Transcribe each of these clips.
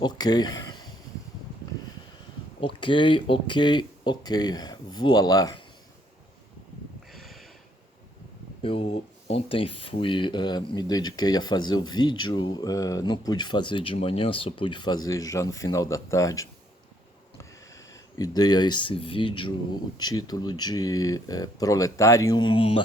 Ok, ok. Voilá. Eu ontem me dediquei a fazer o vídeo, não pude fazer de manhã, só pude fazer já no final da tarde. E dei a esse vídeo o título de Proletarium,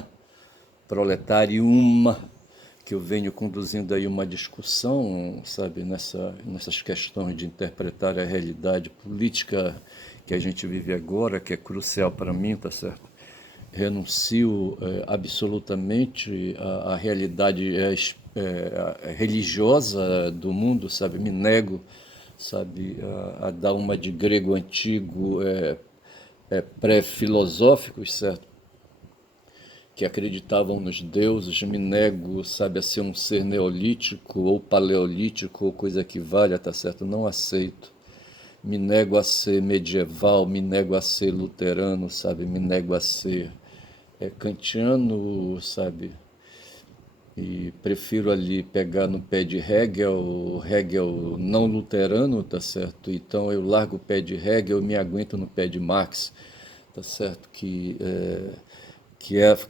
que eu venho conduzindo aí uma discussão, sabe, nessas questões de interpretar a realidade política que a gente vive agora, que é crucial para mim, tá certo? Renuncio absolutamente à realidade religiosa do mundo, sabe? Me nego, sabe, a dar uma de grego antigo, pré-filosóficos, certo? Que acreditavam nos deuses, me nego, sabe, a ser um ser neolítico ou paleolítico ou coisa que valha, tá certo? Não aceito. Me nego a ser medieval, me nego a ser luterano, sabe? Me nego a ser kantiano, sabe? E prefiro ali pegar no pé de Hegel não luterano, tá certo? Então eu largo o pé de Hegel e me aguento no pé de Marx, tá certo? Que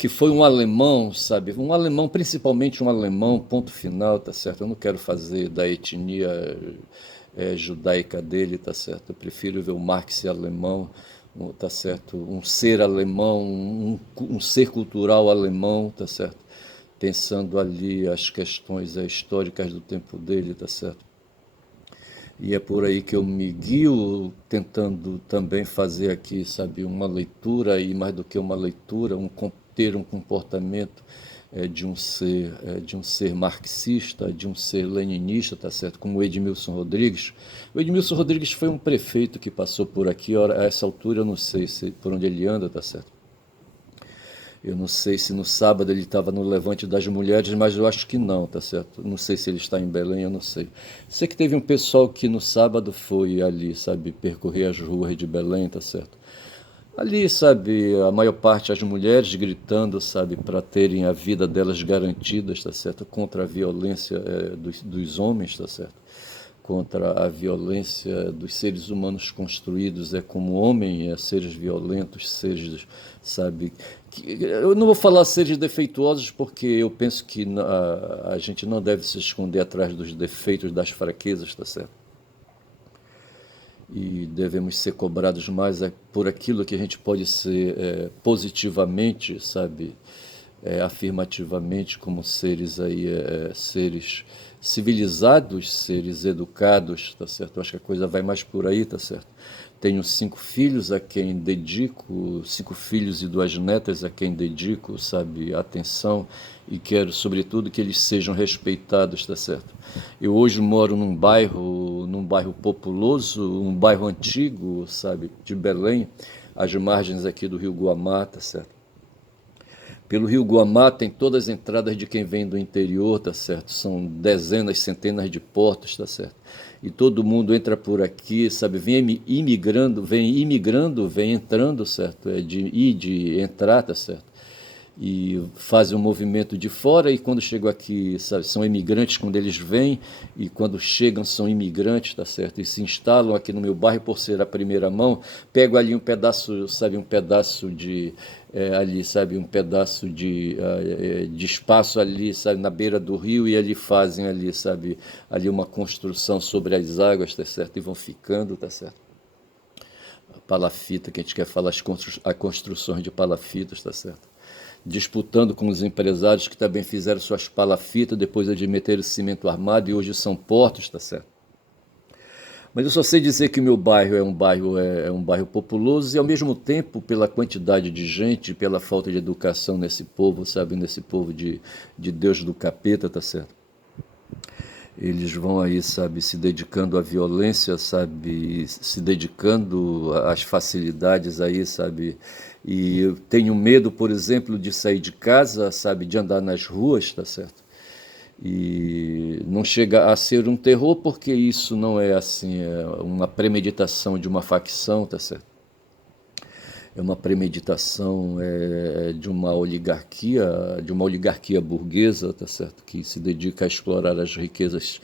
foi um alemão, sabe? Um alemão, principalmente um alemão, ponto final, tá certo? Eu não quero fazer da etnia judaica dele, tá certo? Eu prefiro ver o Marx alemão, tá certo? Um ser alemão, um ser cultural alemão, tá certo? Pensando ali as questões históricas do tempo dele, tá certo? E é por aí que eu me guio, tentando também fazer aqui, sabe, uma leitura, e mais do que uma leitura, ter um comportamento de um ser marxista, de um ser leninista, tá certo? Como o Edmilson Rodrigues. O Edmilson Rodrigues foi um prefeito que passou por aqui, a essa altura eu não sei por onde ele anda, tá certo? Eu não sei se no sábado ele estava no Levante das Mulheres, mas eu acho que não, tá certo? Não sei se ele está em Belém, eu não sei. Sei que teve um pessoal que no sábado foi ali, sabe, percorrer as ruas de Belém, tá certo? Ali, sabe, a maior parte as mulheres gritando, sabe, para terem a vida delas garantidas, tá certo? Contra a violência dos homens, tá certo? Contra a violência dos seres humanos construídos como homem, seres violentos, seres, sabe, eu não vou falar seres defeituosos porque eu penso que a gente não deve se esconder atrás dos defeitos, das fraquezas, tá certo? E devemos ser cobrados mais por aquilo que a gente pode ser positivamente, sabe, afirmativamente como seres aí, seres civilizados, seres educados, tá certo? Eu acho que a coisa vai mais por aí, tá certo? Tenho 5 filhos a quem dedico, 5 filhos e 2 netas a quem dedico, sabe, atenção e quero, sobretudo, que eles sejam respeitados, tá certo? Eu hoje moro num bairro populoso, um bairro antigo, sabe, de Belém, às margens aqui do Rio Guamá, tá certo? Pelo Rio Guamá tem todas as entradas de quem vem do interior, tá certo? São dezenas, centenas de portos, tá certo? E todo mundo entra por aqui, sabe? Vem entrando, certo? É de ir, de entrar, tá certo? E fazem um movimento de fora e quando chegam aqui, sabe, são imigrantes quando eles vêm e quando chegam são imigrantes, tá certo? E se instalam aqui no meu bairro por ser a primeira mão, pego ali um pedaço, sabe, um pedaço de ali, sabe, um pedaço de espaço ali, sabe, na beira do rio e ali fazem ali, sabe, ali uma construção sobre as águas, tá certo? E vão ficando, tá certo? Palafita, que a gente quer falar as construções de palafitas, tá certo? Disputando com os empresários que também fizeram suas palafitas depois de meter o cimento armado e hoje são portos, tá certo? Mas eu só sei dizer que meu bairro é um bairro populoso e ao mesmo tempo pela quantidade de gente, pela falta de educação nesse povo, sabe, nesse povo de Deus do capeta, tá certo? Eles vão aí, sabe, se dedicando à violência, sabe, se dedicando às facilidades aí, sabe. E eu tenho medo, por exemplo, de sair de casa, sabe, de andar nas ruas, tá certo? E não chega a ser um terror porque isso não é assim, é uma premeditação de uma facção, tá certo? É uma premeditação de uma oligarquia burguesa, tá certo? Que se dedica a explorar as riquezas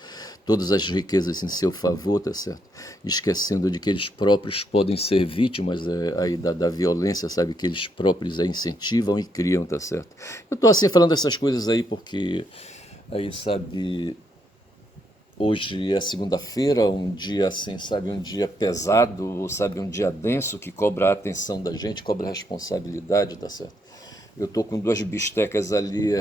todas as riquezas em seu favor, tá certo? Esquecendo de que eles próprios podem ser vítimas aí da violência, sabe? Que eles próprios aí incentivam e criam, tá certo? Eu tô assim falando essas coisas aí porque aí, sabe, hoje é segunda-feira, um dia assim, sabe, um dia pesado, sabe, um dia denso que cobra a atenção da gente, cobra a responsabilidade, tá certo? Eu estou com duas bistecas ali,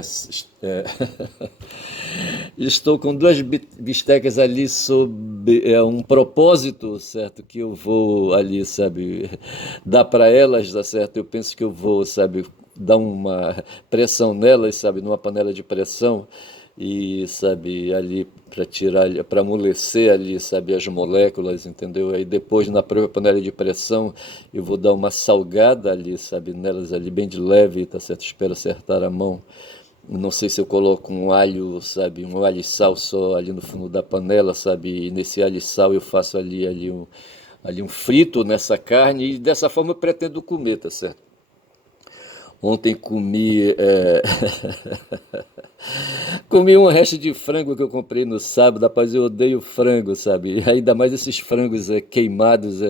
estou com duas bistecas ali sob um propósito, certo? Que eu vou ali, sabe, dar para elas, tá certo? Eu penso que eu vou, sabe, dar uma pressão nelas, sabe, numa panela de pressão e, sabe, ali para tirar, para amolecer ali, sabe, as moléculas, entendeu? Aí depois na própria panela de pressão eu vou dar uma salgada ali, sabe, nelas ali bem de leve, tá certo? Espero acertar a mão. Não sei se eu coloco um alho, sabe, um alho e sal só ali no fundo da panela, sabe, e nesse alho e sal eu faço ali um frito nessa carne e dessa forma eu pretendo comer, tá certo? Ontem comi, comi um resto de frango que eu comprei no sábado, rapaz, eu odeio frango, sabe? Ainda mais esses frangos queimados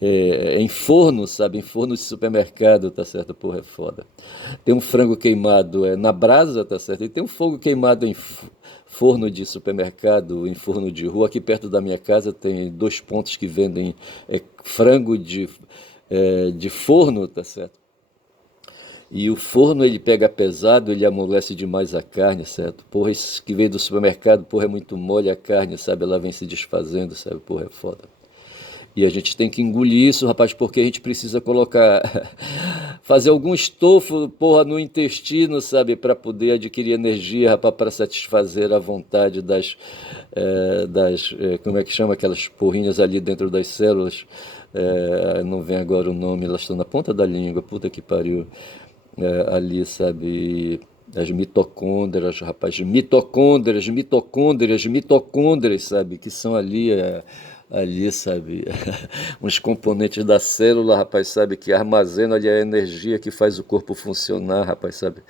em forno, sabe? Em forno de supermercado, tá certo? Porra, é foda. Tem um frango queimado na brasa, tá certo? E tem um fogo queimado em forno de supermercado, em forno de rua. Aqui perto da minha casa tem dois pontos que vendem frango de forno, tá certo? E o forno ele pega pesado, ele amolece demais a carne, certo? Porra, isso que veio do supermercado, porra, é muito mole a carne, sabe? Ela vem se desfazendo, sabe? Porra, é foda. E a gente tem que engolir isso, rapaz, porque a gente precisa colocar, fazer algum estofo, porra, no intestino, sabe? Para poder adquirir energia, rapaz, para satisfazer a vontade como é que chama aquelas porrinhas ali dentro das células? Não vem agora o nome, elas estão na ponta da língua, puta que pariu ali, sabe, as mitocôndrias, rapaz, mitocôndrias, sabe, que são ali, sabe, uns componentes da célula, rapaz, sabe, que armazenam ali a energia que faz o corpo funcionar, rapaz, sabe,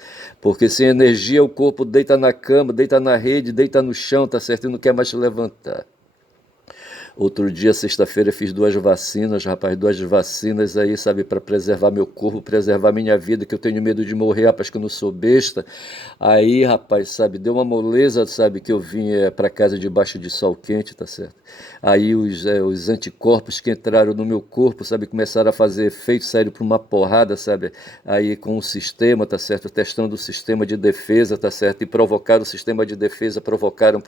porque sem energia o corpo deita na cama, deita na rede, deita no chão, tá certo, e não quer mais se levantar. Outro dia, sexta-feira, fiz duas vacinas, rapaz, duas vacinas aí, sabe, para preservar meu corpo, preservar minha vida, que eu tenho medo de morrer, rapaz, que eu não sou besta. Aí, rapaz, sabe, deu uma moleza, sabe, que eu vim para casa debaixo de sol quente, tá certo? Aí os anticorpos que entraram no meu corpo, sabe, começaram a fazer efeito, saíram para uma porrada, sabe? Aí com o sistema, tá certo? Testando o sistema de defesa, tá certo? E provocaram o sistema de defesa, provocaram,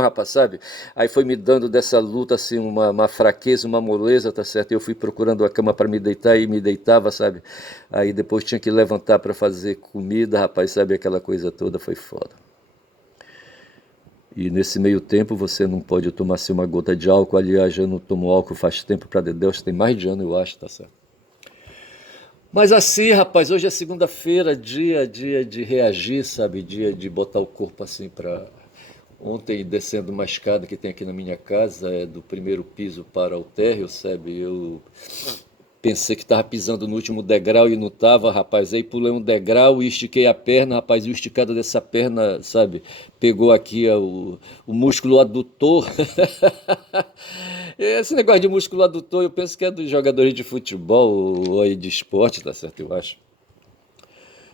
rapaz, sabe? Aí foi me dando dessa luta assim uma fraqueza, uma moleza, tá certo? Eu fui procurando a cama para me deitar e me deitava, sabe? Aí depois tinha que levantar para fazer comida, rapaz, sabe? Aquela coisa toda foi foda. E nesse meio tempo você não pode tomar assim uma gota de álcool. Aliás, eu não tomo álcool faz tempo para Deus, tem mais de ano, eu acho, tá certo? Mas assim, rapaz, hoje é segunda-feira, dia de reagir, sabe? Dia de botar o corpo assim para. Ontem, descendo uma escada que tem aqui na minha casa, do primeiro piso para o térreo, sabe? Eu pensei que estava pisando no último degrau e não estava, rapaz. Aí pulei um degrau e estiquei a perna, rapaz. E o esticado dessa perna, sabe? Pegou aqui o músculo adutor. Esse negócio de músculo adutor, eu penso que é dos jogadores de futebol ou aí de esporte, tá certo? Eu acho.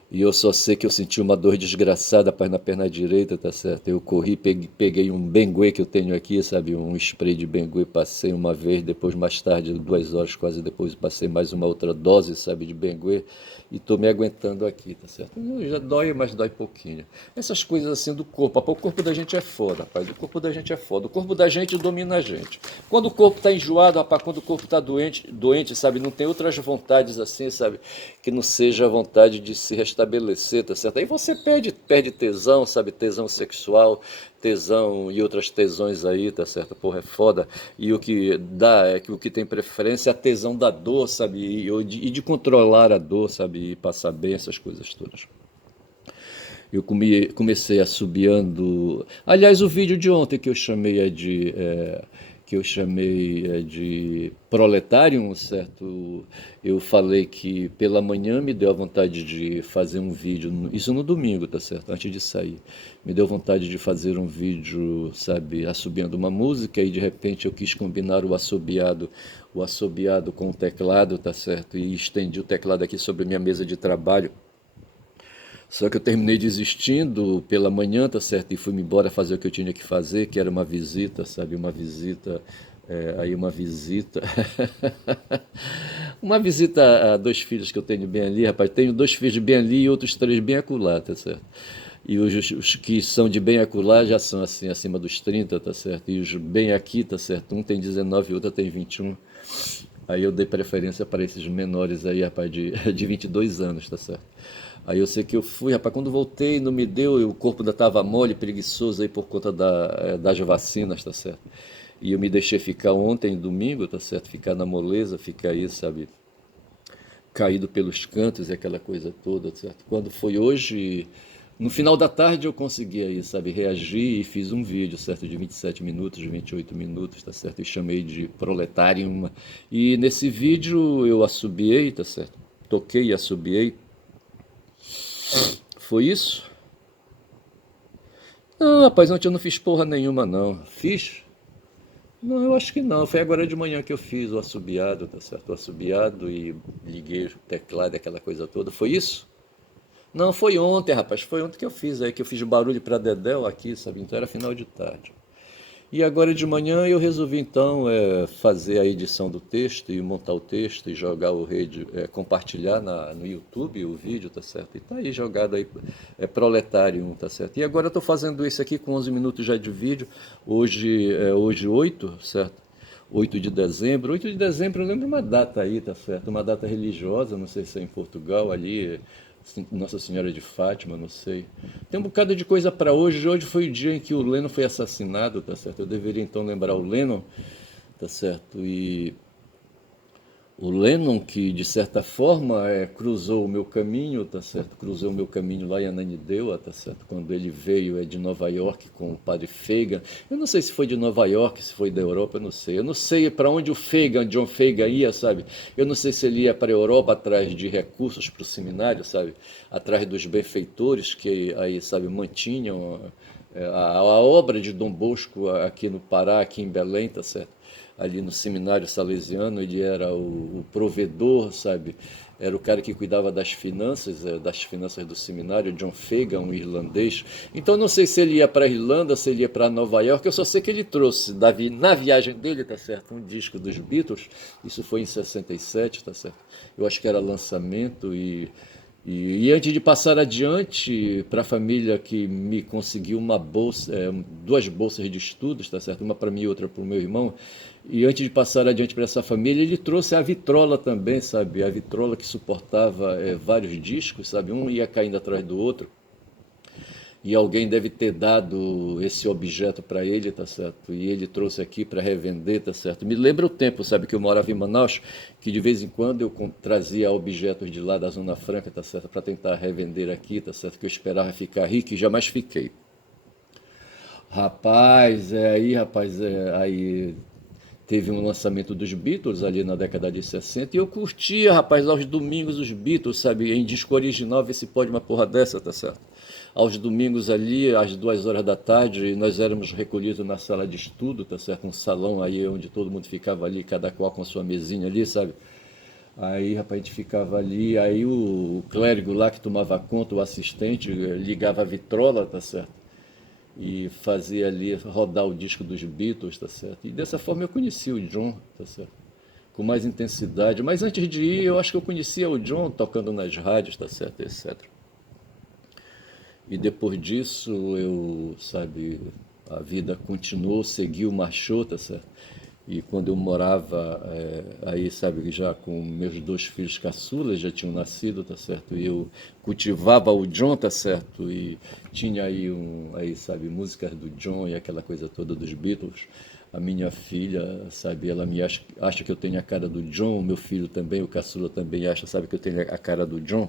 E eu só sei que eu senti uma dor desgraçada, rapaz, na perna direita, tá certo? Eu corri, peguei um Benguê que eu tenho aqui, sabe? Um spray de Benguê, passei uma vez, depois mais tarde, 2 horas quase depois, passei mais uma outra dose, sabe, de Benguê, e tô me aguentando aqui, tá certo? Já dói, mas dói pouquinho. Essas coisas assim do corpo, rapaz, o corpo da gente é foda, rapaz, o corpo da gente é foda, o corpo da gente domina a gente. Quando o corpo tá enjoado, rapaz, quando o corpo tá doente, sabe, não tem outras vontades assim, sabe, que não seja a vontade de se restabelecer, tá certo? Aí você perde tesão, sabe, tesão sexual, tesão e outras tesões aí, tá certo? Porra, é foda. E o que dá é que o que tem preferência é a tesão da dor, sabe? E de controlar a dor, sabe? E passar bem, essas coisas todas. Eu comecei assobiando. Aliás, o vídeo de ontem que eu chamei que eu chamei de Proletarium, certo? Eu falei que pela manhã me deu a vontade de fazer um vídeo, isso no domingo, tá certo? Antes de sair. Me deu vontade de fazer um vídeo, sabe, assobiando uma música e de repente eu quis combinar o assobiado com o teclado, tá certo? E estendi o teclado aqui sobre a minha mesa de trabalho. Só que eu terminei desistindo pela manhã, tá certo? E fui-me embora fazer o que eu tinha que fazer, que era uma visita, sabe? Uma visita, aí uma visita. Uma visita a dois filhos que eu tenho bem ali, rapaz. Tenho dois filhos bem ali e outros três bem acolá, tá certo? E os que são de bem acolá já são assim, acima dos 30, tá certo? E os bem aqui, tá certo? Um tem 19 e o outro tem 21. Aí eu dei preferência para esses menores aí, rapaz, de 22 anos, tá certo? Aí eu sei que eu fui, rapaz, quando voltei não me deu, o corpo ainda estava mole, preguiçoso aí por conta das vacinas, tá certo? E eu me deixei ficar ontem, domingo, tá certo? Ficar na moleza, ficar aí, sabe? Caído pelos cantos e aquela coisa toda, tá certo? Quando foi hoje, no final da tarde eu consegui aí, sabe, reagir e fiz um vídeo, certo, de 27 minutos, 28 minutos, tá certo? E chamei de Proletarium. E nesse vídeo eu assobiei, tá certo? Toquei e assobiei. Foi isso? Não, rapaz, ontem eu não fiz porra nenhuma, não. Fiz? Não, eu acho que não. Foi agora de manhã que eu fiz o assobiado, tá certo? O assobiado e liguei o teclado e aquela coisa toda. Foi isso? Não, foi ontem, rapaz. Foi ontem que eu fiz aí, que eu fiz barulho pra Dedéu aqui, sabe? Então era final de tarde. E agora de manhã eu resolvi então fazer a edição do texto e montar o texto e jogar o rede, compartilhar no YouTube o vídeo, tá certo? E tá aí jogado aí, Proletarium, tá certo? E agora eu tô fazendo isso aqui com 11 minutos já de vídeo, hoje 8, certo? 8 de dezembro. 8 de dezembro eu lembro uma data aí, tá certo? Uma data religiosa, não sei se é em Portugal ali, Nossa Senhora de Fátima, não sei. Tem um bocado de coisa para hoje. Hoje foi o dia em que o Lennon foi assassinado, tá certo? Eu deveria então lembrar o Lennon, tá certo? E o Lennon, que de certa forma cruzou o meu caminho, tá certo? Cruzou o meu caminho lá em Ananindeua, tá certo? Quando ele veio de Nova York com o padre Fagan. Eu não sei se foi de Nova York, se foi da Europa, eu não sei. Eu não sei para onde o Fagan, John Fagan ia, sabe? Eu não sei se ele ia para a Europa atrás de recursos para o seminário, sabe? Atrás dos benfeitores que aí, sabe, mantinham a obra de Dom Bosco aqui no Pará, aqui em Belém, tá certo? Ali no seminário salesiano, ele era o provedor, sabe? Era o cara que cuidava das finanças do seminário, John Fagan, um irlandês. Então não sei se ele ia para a Irlanda, se ele ia para Nova York, eu só sei que ele trouxe na viagem dele, tá certo? Um disco dos Beatles, isso foi em 67, tá certo? Eu acho que era lançamento e antes de passar adiante para a família que me conseguiu uma bolsa, duas bolsas de estudos, tá certo? Uma para mim e outra para o meu irmão. E antes de passar adiante para essa família, ele trouxe a vitrola também, sabe? A vitrola que suportava vários discos, sabe? Um ia caindo atrás do outro e alguém deve ter dado esse objeto para ele, tá certo? E ele trouxe aqui para revender, tá certo? Me lembra o tempo, sabe, que eu morava em Manaus, que de vez em quando eu trazia objetos de lá da Zona Franca, tá certo? Para tentar revender aqui, tá certo? Que eu esperava ficar rico e jamais fiquei. Rapaz, aí teve um lançamento dos Beatles ali na década de 60 e eu curtia, rapaz, aos domingos os Beatles, sabe, em disco original, ver se pode uma porra dessa, tá certo? Aos domingos ali, às 2 horas da tarde, nós éramos recolhidos na sala de estudo, tá certo? Um salão aí onde todo mundo ficava ali, cada qual com a sua mesinha ali, sabe? Aí, rapaz, a gente ficava ali, aí o clérigo lá que tomava conta, o assistente, ligava a vitrola, tá certo? E fazia ali rodar o disco dos Beatles, tá certo? E dessa forma eu conheci o John, tá certo? Com mais intensidade. Mas antes de ir, eu acho que eu conhecia o John tocando nas rádios, tá certo? Etc. E depois disso, eu, sabe, a vida continuou, seguiu, marchou, tá certo? E quando eu morava aí, sabe, já com meus dois filhos caçulas, já tinham nascido, tá certo? E eu cultivava o John, tá certo? E tinha aí, sabe, músicas do John e aquela coisa toda dos Beatles. A minha filha, sabe, ela me acha que eu tenho a cara do John, o meu filho também, o caçula também acha, sabe, que eu tenho a cara do John.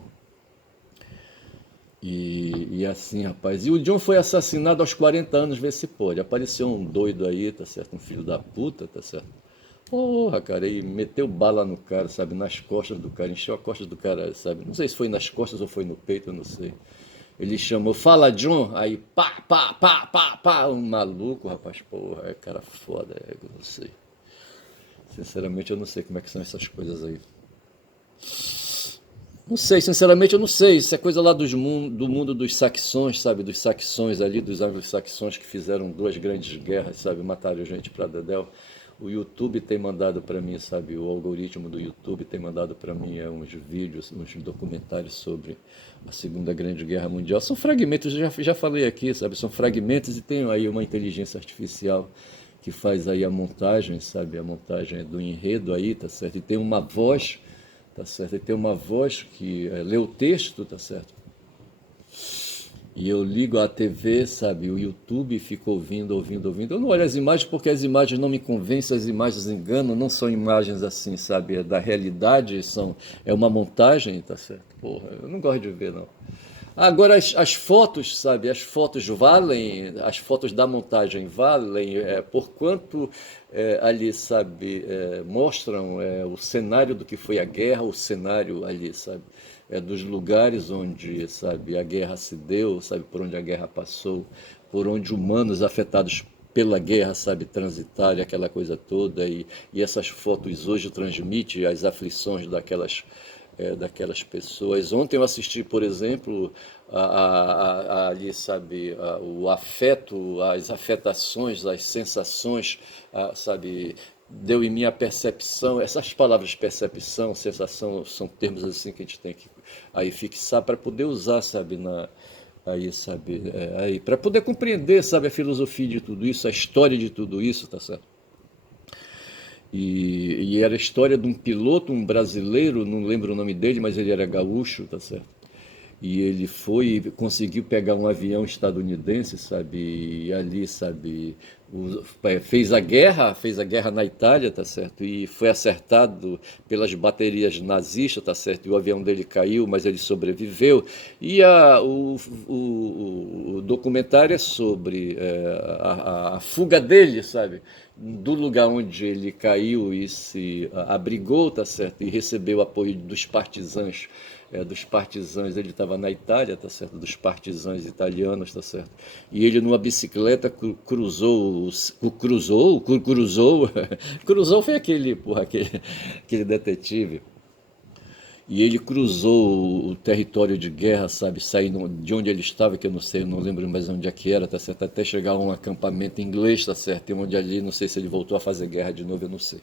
E assim, rapaz. E o John foi assassinado aos 40 anos, vê se pode. Apareceu um doido aí, tá certo? Um filho da puta, tá certo? Porra, cara, e meteu bala no cara, sabe? Nas costas do cara, encheu a costa do cara, sabe? Não sei se foi nas costas ou foi no peito, eu não sei. Ele chamou, fala John, aí pá, pá, pá, pá, pá, um maluco, rapaz, porra, é cara foda, eu não sei. Sinceramente, eu não sei como é que são essas coisas aí. Não sei, sinceramente eu não sei. Isso é coisa lá do mundo dos saxões, sabe? Dos saxões ali, dos anglo-saxões que fizeram duas grandes guerras, sabe? Mataram gente pra dedéu. O YouTube tem mandado para mim, sabe? O algoritmo do YouTube tem mandado para mim uns vídeos, uns documentários sobre a Segunda Grande Guerra Mundial. São fragmentos, já falei aqui, sabe? São fragmentos e tem aí uma inteligência artificial que faz aí a montagem, sabe? A montagem do enredo aí, tá certo? E tem uma voz, tá certo? E tem uma voz que lê o texto, tá certo? E eu ligo a TV, sabe, o YouTube e fico ouvindo, ouvindo, ouvindo. Eu não olho as imagens porque as imagens não me convencem, as imagens enganam, não são imagens assim, sabe, é da realidade, é uma montagem, tá certo? Porra, eu não gosto de ver, não. Agora, as fotos, sabe, as fotos valem, as fotos da montagem valem, porquanto ali, sabe, mostram o cenário do que foi a guerra, o cenário ali, sabe, dos lugares onde, sabe, a guerra se deu, sabe, por onde a guerra passou, por onde humanos afetados pela guerra, sabe, transitar e aquela coisa toda, e essas fotos hoje transmitem as aflições daquelas pessoas. Ontem eu assisti, por exemplo, ali, sabe, o afeto, as afetações, as sensações, sabe, deu em mim a percepção. Essas palavras percepção, sensação, são termos assim que a gente tem que aí fixar para poder usar, sabe, aí, sabe, aí para poder compreender, sabe, a filosofia de tudo isso, a história de tudo isso, tá certo? E era a história de um piloto, um brasileiro, não lembro o nome dele, mas ele era gaúcho, tá certo? E ele foi e conseguiu pegar um avião estadunidense, sabe? E ali, sabe, fez a guerra na Itália, tá certo? E foi acertado pelas baterias nazistas, tá certo? E o avião dele caiu, mas ele sobreviveu. E o documentário é sobre a fuga dele, sabe? Do lugar onde ele caiu e se abrigou, tá certo? E recebeu apoio dos partisãos, ele estava na Itália, tá certo? Dos partisãos italianos, tá certo? E ele numa bicicleta cruzou foi aquele, porra, aquele detetive. E ele cruzou o território de guerra, sabe, saindo de onde ele estava, que eu não sei, eu não lembro mais onde é que era, tá certo? Até chegar a um acampamento inglês, tá certo? E onde ali, não sei se ele voltou a fazer guerra de novo, eu não sei.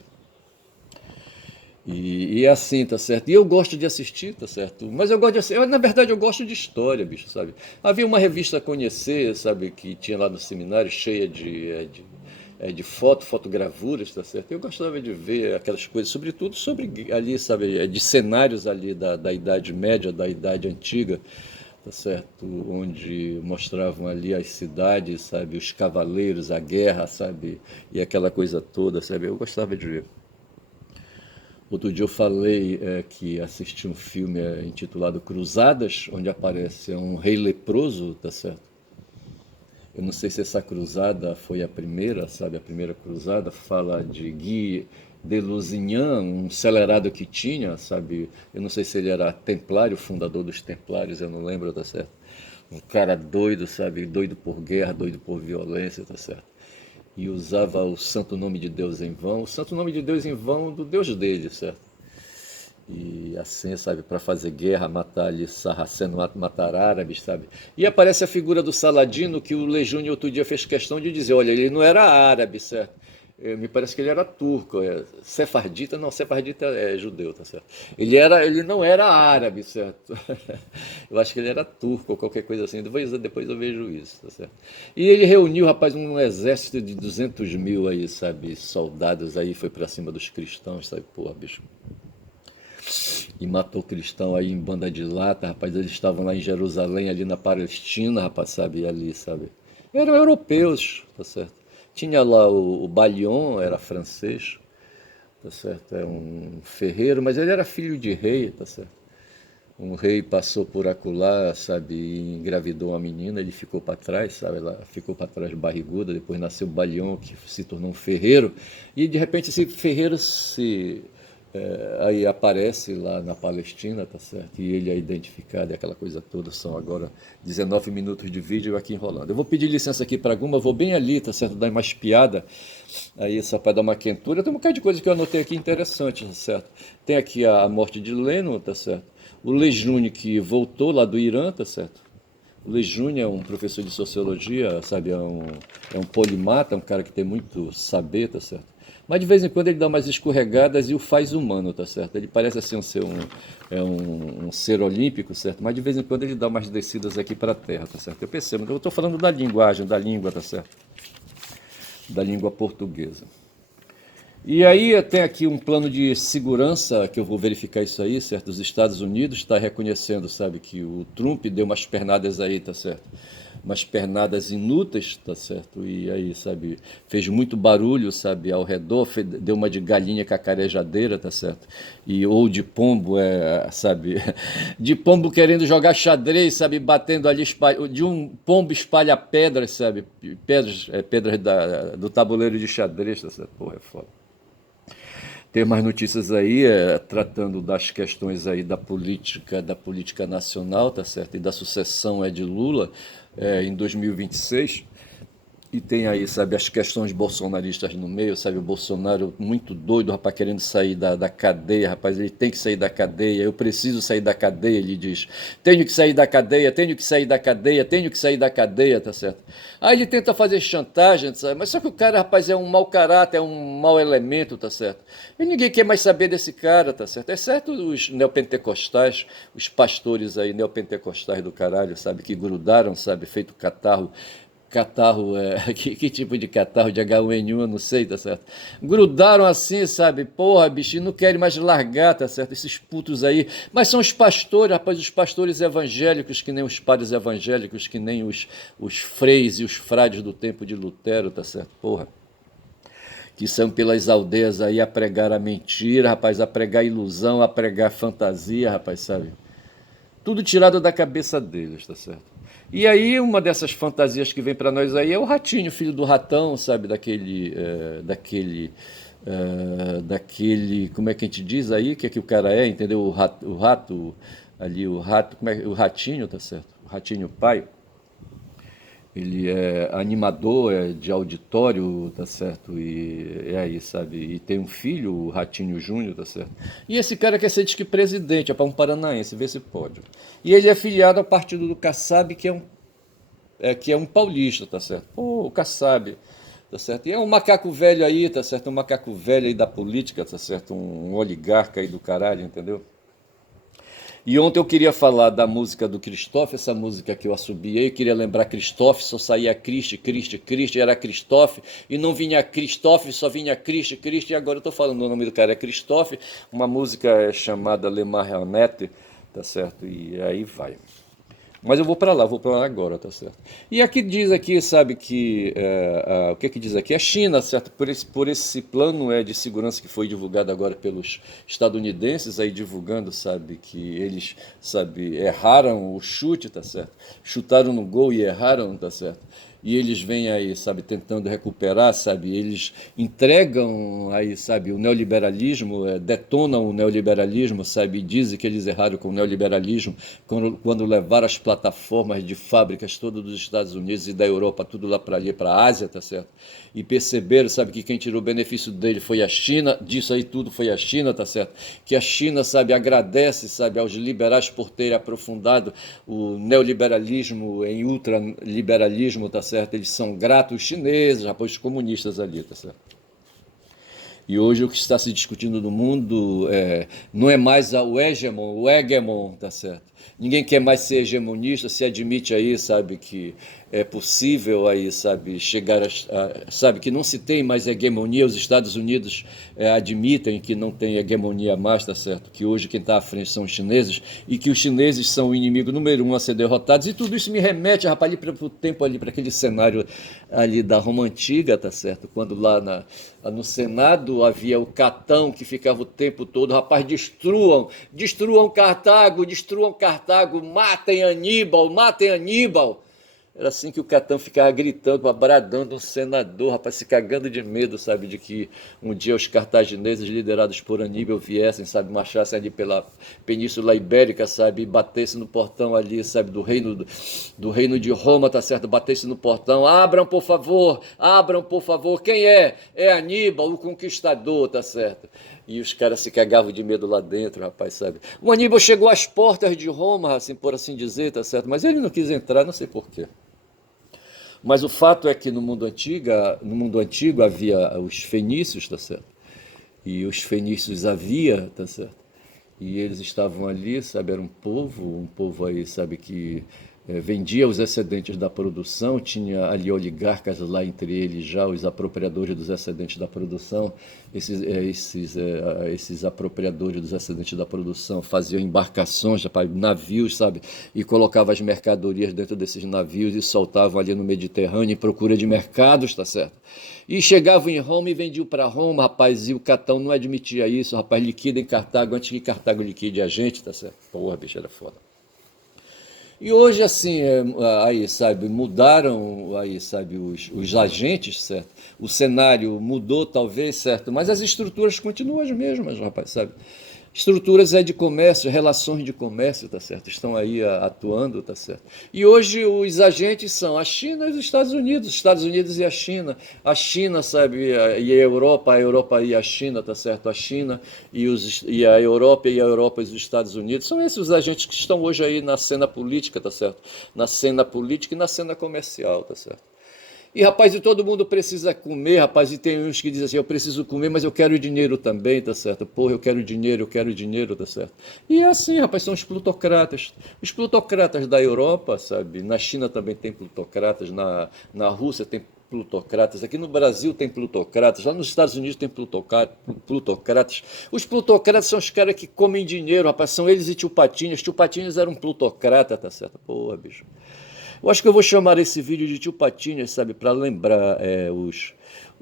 E é assim, tá certo? E eu gosto de assistir, tá certo? Mas eu gosto de assistir. Na verdade, eu gosto de história, bicho, sabe? Havia uma revista a conhecer, sabe, que tinha lá no seminário, cheia de fotogravuras, tá certo? Eu gostava de ver aquelas coisas, sobretudo sobre ali, sabe, de cenários ali da Idade Média, da Idade Antiga, tá certo? Onde mostravam ali as cidades, sabe, os cavaleiros, a guerra, sabe, e aquela coisa toda, sabe? Eu gostava de ver. Outro dia eu falei que assisti um filme intitulado Cruzadas, onde aparece um rei leproso, tá certo? Eu não sei se essa cruzada foi a primeira, sabe? A primeira cruzada fala de Guy de Lusignan, um acelerado que tinha, sabe? Eu não sei se ele era templário, fundador dos templários, eu não lembro, tá certo? Um cara doido, sabe? Doido por guerra, doido por violência, tá certo? E usava o santo nome de Deus em vão, o santo nome de Deus em vão do Deus dele, certo? E assim, sabe, para fazer guerra, matar ali sarraceno, matar árabes, sabe? E aparece a figura do Saladino, que o Lejune outro dia fez questão de dizer, olha, ele não era árabe, certo? Me parece que ele era turco, sefardita, não, sefardita é judeu, tá certo? Ele não era árabe, certo? Eu acho que ele era turco ou qualquer coisa assim, depois eu vejo isso, tá certo? E ele reuniu, rapaz, um exército de 200 mil aí, sabe, soldados aí, foi pra cima dos cristãos, sabe, porra, bicho, e matou cristão aí em banda de lata, rapaz. Eles estavam lá em Jerusalém, ali na Palestina, rapaz, sabe, ali, sabe. Eram europeus, tá certo. Tinha lá o Balion, era francês, tá certo, é um ferreiro, mas ele era filho de rei, tá certo. Um rei passou por acolá, sabe, e engravidou uma menina, ele ficou para trás, sabe, ela ficou para trás barriguda, depois nasceu Balião, que se tornou um ferreiro, e de repente esse ferreiro aí aparece lá na Palestina, tá certo? E ele é identificado, e aquela coisa toda. São agora 19 minutos de vídeo eu aqui enrolando. Eu vou pedir licença aqui para alguma, vou bem ali, tá certo? Dar uma espiada, aí só para dar uma quentura. Tem um bocado de coisa que eu anotei aqui interessante, tá certo? Tem aqui a morte de Lennon, tá certo? O Lejune, que voltou lá do Irã, tá certo? O Lejune é um professor de sociologia, sabe? É um polimata, um cara que tem muito saber, tá certo? Mas de vez em quando ele dá umas escorregadas e o faz humano, tá certo? Ele parece assim um ser olímpico, certo? Mas de vez em quando ele dá umas descidas aqui para a terra, tá certo? Eu percebo, eu estou falando da linguagem, da língua, tá certo? Da língua portuguesa. E aí tem aqui um plano de segurança, que eu vou verificar isso aí, certo? Os Estados Unidos está reconhecendo, sabe, que o Trump deu umas pernadas aí, tá certo? Umas pernadas inúteis, tá certo? E aí, sabe, fez muito barulho, sabe, ao redor, deu uma de galinha cacarejadeira, tá certo? Ou de pombo, sabe, de pombo querendo jogar xadrez, sabe, batendo ali, de um pombo espalha pedras, sabe, pedras do tabuleiro de xadrez, tá certo? Porra, é foda. Tem mais notícias aí, tratando das questões aí da política nacional, tá certo? E da sucessão de Lula em 2026. E tem aí, sabe, as questões bolsonaristas no meio, sabe, o Bolsonaro muito doido, rapaz, querendo sair da cadeia, rapaz, ele tem que sair da cadeia, eu preciso sair da cadeia, ele diz, tenho que sair da cadeia, tenho que sair da cadeia, tenho que sair da cadeia, tá certo? Aí ele tenta fazer chantagem, sabe? Mas só que o cara, rapaz, é um mau caráter, é um mau elemento, tá certo? E ninguém quer mais saber desse cara, tá certo? Exceto os neopentecostais, os pastores aí, neopentecostais do caralho, sabe, que grudaram, sabe, feito catarro. Catarro, que tipo de catarro de H1N1, eu não sei, tá certo? Grudaram assim, sabe? Porra, bicho, não querem mais largar, tá certo? Esses putos aí. Mas são os pastores, rapaz, os pastores evangélicos, que nem os padres evangélicos, que nem os freis e os frades do tempo de Lutero, tá certo? Porra. Que são pelas aldeias aí a pregar a mentira, rapaz, a pregar a ilusão, a pregar a fantasia, rapaz, sabe? Tudo tirado da cabeça deles, tá certo? E aí uma dessas fantasias que vem para nós aí é o ratinho, filho do ratão, sabe? Daquele, como é que a gente diz aí, que o cara entendeu? O rato ali, o rato, como é, o ratinho, tá certo? O ratinho pai. Ele é animador de auditório, tá certo? E é aí, sabe? E tem um filho, o Ratinho Júnior, tá certo? E esse cara quer ser diz que presidente, é para um paranaense, vê se pode. E ele é filiado ao partido do Kassab, que é um paulista, tá certo? Pô, o Kassab, tá certo? E é um macaco velho aí, tá certo? Um macaco velho aí da política, tá certo? Um oligarca aí do caralho, entendeu? E ontem eu queria falar da música do Christophe, essa música que eu assobiei, eu queria lembrar Christophe, só saía Christ, Christ, Christ, era Christophe, e não vinha Christophe, só vinha Christ, Christ, e agora eu estou falando o nome do cara, é Christophe, uma música chamada Le Marionnette, tá certo? E aí vai. Mas eu vou para lá agora, tá certo? E aqui diz aqui, sabe, que o que diz aqui? A China, certo? Por esse plano de segurança que foi divulgado agora pelos estadunidenses, aí divulgando, sabe, que eles, sabe, erraram o chute, tá certo? Chutaram no gol e erraram, tá certo? E eles vêm aí, sabe, tentando recuperar, sabe, eles entregam aí, sabe, o neoliberalismo, detonam o neoliberalismo, sabe, e dizem que eles erraram com o neoliberalismo quando levaram as plataformas de fábricas todas dos Estados Unidos e da Europa, tudo lá para ali, para a Ásia, tá certo? E perceberam, sabe, que quem tirou benefício dele foi a China, disso aí tudo foi a China, tá certo? Que a China, sabe, agradece, sabe, aos liberais por terem aprofundado o neoliberalismo em ultraliberalismo, tá certo? Eles são gratos, os chineses, rapaz, os comunistas ali, tá certo? E hoje o que está se discutindo no mundo não é mais o hegemon, tá certo? Ninguém quer mais ser hegemonista, se admite aí, sabe, que é possível aí, sabe, chegar sabe, que não se tem mais hegemonia, os Estados Unidos admitem que não tem hegemonia mais, tá certo? Que hoje quem está à frente são os chineses e que os chineses são o inimigo número um a ser derrotados, e tudo isso me remete, rapaz, ali para o tempo ali, para aquele cenário ali da Roma Antiga, tá certo? Quando lá no Senado havia o Catão que ficava o tempo todo, rapaz, destruam Cartago, matem Aníbal, matem Aníbal. Era assim que o Catão ficava gritando, bradando um senador, rapaz, se cagando de medo, sabe, de que um dia os cartagineses liderados por Aníbal viessem, sabe, marchassem ali pela Península Ibérica, sabe, e batessem no portão ali, sabe, do reino de Roma, tá certo, batessem no portão, abram por favor, quem é? É Aníbal, o conquistador, tá certo. E os caras se cagavam de medo lá dentro, rapaz, sabe. O Aníbal chegou às portas de Roma, assim, por assim dizer, tá certo, mas ele não quis entrar, não sei porquê. Mas o fato é que no mundo antigo havia os fenícios, tá certo? E os fenícios havia, tá certo? E eles estavam ali, sabe, era um povo aí, sabe, que vendia os excedentes da produção, tinha ali oligarcas lá entre eles já, os apropriadores dos excedentes da produção, esses apropriadores dos excedentes da produção faziam embarcações, navios, sabe, e colocavam as mercadorias dentro desses navios e soltavam ali no Mediterrâneo em procura de mercados, tá certo? E chegavam em Roma e vendiam para Roma, rapaz, e o Catão não admitia isso, rapaz, liquida em Cartago antes que Cartago liquide a gente, tá certo? Porra, bicho, era foda. E hoje, assim, aí, sabe, mudaram, aí, sabe, os agentes, certo? O cenário mudou, talvez, certo? Mas as estruturas continuam as mesmas, rapaz, sabe? Estruturas de comércio, relações de comércio, tá certo? Estão aí atuando, tá certo? E hoje os agentes são a China e os Estados Unidos e a China. A China, sabe, e a Europa e a China, tá certo? A China e a Europa e os Estados Unidos. São esses os agentes que estão hoje aí na cena política, tá certo? Na cena política e na cena comercial, tá certo? E, rapaz, e todo mundo precisa comer, rapaz, e tem uns que dizem assim, eu preciso comer, mas eu quero dinheiro também, tá certo? Porra, eu quero dinheiro, tá certo? E é assim, rapaz, são os plutocratas. Os plutocratas da Europa, sabe? Na China também tem plutocratas, na Rússia tem plutocratas, aqui no Brasil tem plutocratas, lá nos Estados Unidos tem plutocratas. Os plutocratas são os caras que comem dinheiro, rapaz, são eles e Tio Patinhas. Tio Patinhas era um plutocrata, tá certo? Porra, bicho. Eu acho que eu vou chamar esse vídeo de Tio Patinhas, sabe, para lembrar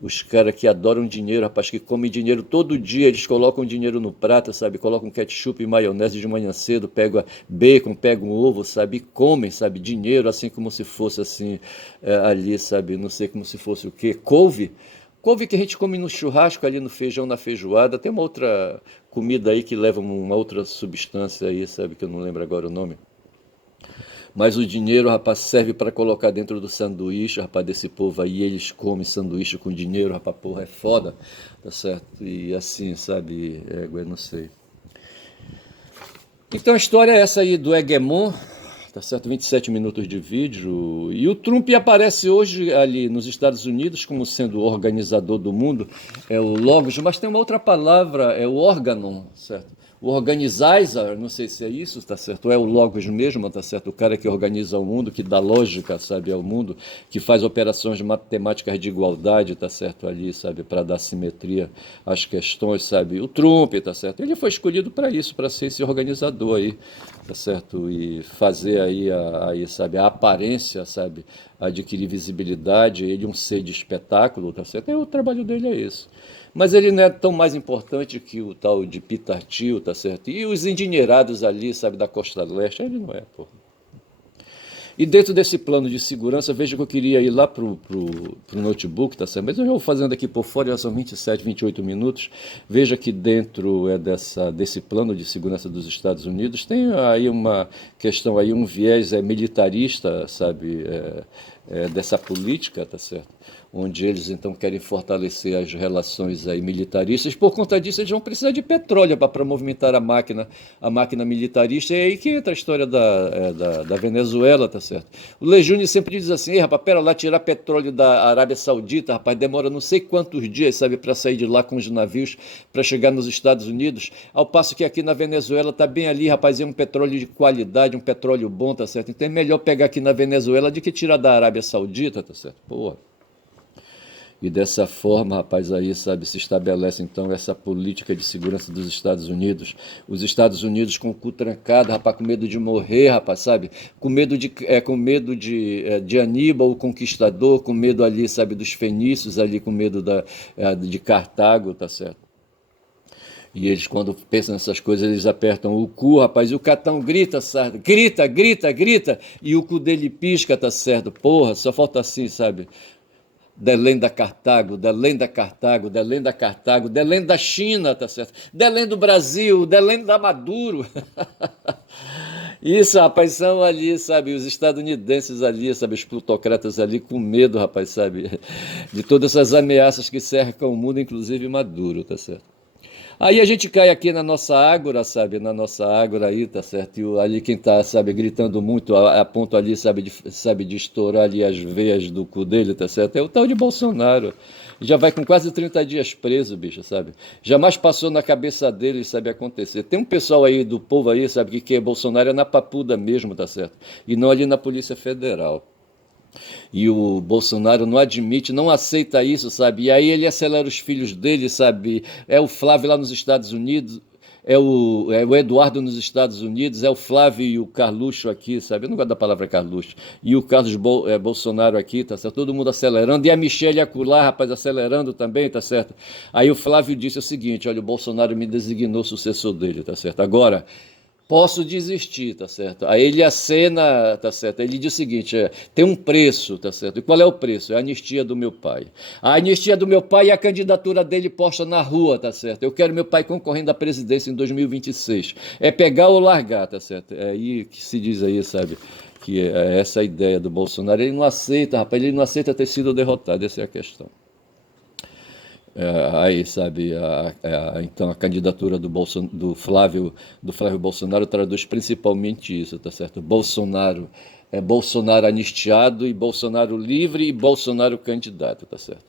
os caras que adoram dinheiro, rapaz, que comem dinheiro todo dia, eles colocam dinheiro no prato, sabe, colocam ketchup e maionese de manhã cedo, pegam bacon, pegam ovo, sabe, e comem, sabe, dinheiro, assim como se fosse assim, ali, sabe, não sei como se fosse o quê, couve que a gente come no churrasco, ali no feijão, na feijoada, tem uma outra comida aí que leva uma outra substância aí, sabe, que eu não lembro agora o nome. Mas o dinheiro, rapaz, serve para colocar dentro do sanduíche, rapaz, desse povo aí, eles comem sanduíche com dinheiro, rapaz, porra, é foda, tá certo? E assim, sabe, eu não sei. Então a história é essa aí do Hegemon, tá certo? 27 minutos de vídeo. E o Trump aparece hoje ali nos Estados Unidos como sendo o organizador do mundo, é o Logos, mas tem uma outra palavra, é o órgão, certo? O organizer, não sei se é isso, tá certo? Ou é o Logos mesmo, tá certo? O cara que organiza o mundo, que dá lógica, sabe, ao mundo, que faz operações matemáticas de igualdade, tá certo? Ali, sabe, para dar simetria às questões, sabe? O Trump, tá certo? Ele foi escolhido para isso, para ser esse organizador aí, tá certo? E fazer aí, sabe, a aparência, sabe? Adquirir visibilidade, ele um ser de espetáculo, tá certo? O trabalho dele é esse. Mas ele não é tão mais importante que o tal de Peter Thiel, tá certo? E os endinheirados ali, sabe, da Costa Leste, ele não é, pô. E dentro desse plano de segurança, veja que eu queria ir lá pro notebook, tá certo? Mas eu já vou fazendo aqui por fora, já são 27, 28 minutos. Veja que dentro desse plano de segurança dos Estados Unidos tem aí uma questão, aí um viés militarista, sabe, dessa política, tá certo? onde eles então querem fortalecer as relações aí militaristas. Por conta disso, eles vão precisar de petróleo para movimentar a máquina militarista. E é aí que entra a história da Venezuela, tá certo? O Lejune sempre diz assim: rapaz, pera lá, tirar petróleo da Arábia Saudita, rapaz, demora não sei quantos dias, sabe, para sair de lá com os navios para chegar nos Estados Unidos, ao passo que aqui na Venezuela tá bem ali, rapaz, é um petróleo de qualidade, um petróleo bom, tá certo? Então é melhor pegar aqui na Venezuela do que tirar da Arábia Saudita, tá certo? Porra. E dessa forma, rapaz, aí, sabe, se estabelece então essa política de segurança dos Estados Unidos. Os Estados Unidos com o cu trancado, rapaz, com medo de morrer, rapaz, sabe? Com medo de Aníbal, o Conquistador, com medo ali, sabe, dos fenícios ali, com medo de Cartago, tá certo? E eles, quando pensam nessas coisas, eles apertam o cu, rapaz, e o Catão grita, sabe? Grita, grita, grita, e o cu dele pisca, tá certo? Porra, só falta assim, sabe? Delém da Cartago, Delém da Cartago, Delém da Cartago, Delém da China, tá certo? Delém do Brasil, Delém da Maduro. Isso, rapaz, são ali, sabe, os estadunidenses ali, sabe, os plutocratas ali com medo, rapaz, sabe, de todas essas ameaças que cercam o mundo, inclusive Maduro, tá certo? Aí a gente cai aqui na nossa ágora, sabe? Na nossa ágora aí, tá certo? E ali quem tá, sabe, gritando muito, a ponto ali, sabe, de estourar ali as veias do cu dele, tá certo? É o tal de Bolsonaro. Já vai com quase 30 dias preso, bicho, sabe? Jamais passou na cabeça dele, sabe, acontecer. Tem um pessoal aí do povo aí, sabe, que é Bolsonaro é na papuda mesmo, tá certo? E não ali na Polícia Federal. E o Bolsonaro não admite, não aceita isso, sabe? E aí ele acelera os filhos dele, sabe? É o Flávio lá nos Estados Unidos, é o Eduardo nos Estados Unidos, é o Flávio e o Carluxo aqui, sabe? Eu não gosto da palavra Carluxo. E o Carlos Bolsonaro aqui, tá certo? Todo mundo acelerando. E a Michelle acolá, rapaz, acelerando também, tá certo? Aí o Flávio disse o seguinte: olha, o Bolsonaro me designou sucessor dele, tá certo? Agora posso desistir, tá certo? Aí ele acena, tá certo? Ele diz o seguinte: tem um preço, tá certo? E qual é o preço? É a anistia do meu pai. A anistia do meu pai e a candidatura dele posta na rua, tá certo? Eu quero meu pai concorrendo à presidência em 2026. É pegar ou largar, tá certo? É aí que se diz aí, sabe? Que é essa a ideia do Bolsonaro. Ele não aceita, rapaz, ele não aceita ter sido derrotado, essa é a questão. Aí, sabe, então a candidatura do Flávio Bolsonaro traduz principalmente isso, tá certo? Bolsonaro é Bolsonaro anistiado e Bolsonaro livre e Bolsonaro candidato, tá certo?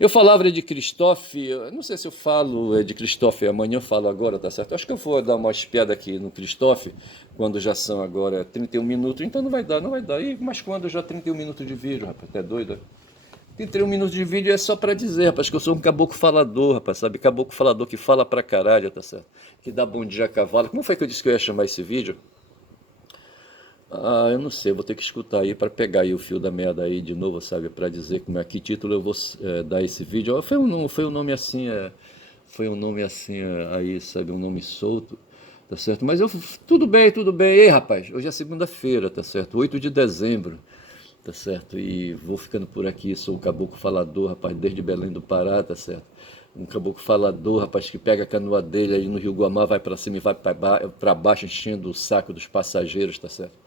Eu falava de Christophe, eu não sei se eu falo de Christophe amanhã, eu falo agora, tá certo? Acho que eu vou dar uma espiada aqui no Christophe, quando já são agora 31 minutos, então não vai dar, não vai dar. Mas quando já 31 minutos de vídeo, rapaz, até doido? 31 minutos de vídeo é só pra dizer, rapaz, que eu sou um caboclo falador, rapaz, sabe? Caboclo falador que fala pra caralho, tá certo? Que dá bom dia a cavalo. Como foi que eu disse que eu ia chamar esse vídeo? Ah, eu não sei, vou ter que escutar aí pra pegar aí o fio da meada aí de novo, sabe? Pra dizer como é, que título eu vou dar esse vídeo. Foi um nome assim, foi um nome assim aí, sabe? Um nome solto, tá certo? Mas tudo bem, tudo bem. Ei, rapaz, hoje é segunda-feira, tá certo? 8 de dezembro. Tá certo? E vou ficando por aqui, sou um caboclo falador, rapaz, desde Belém do Pará, tá certo? Um caboclo falador, rapaz, que pega a canoa dele aí no Rio Guamá, vai para cima e vai para baixo, enchendo o saco dos passageiros, tá certo?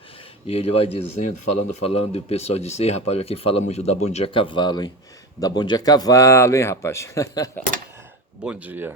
E ele vai dizendo, falando, falando, e o pessoal diz: ei, rapaz, quem fala muito dá bom dia a cavalo, hein? Dá bom dia a cavalo, hein, rapaz? Bom dia.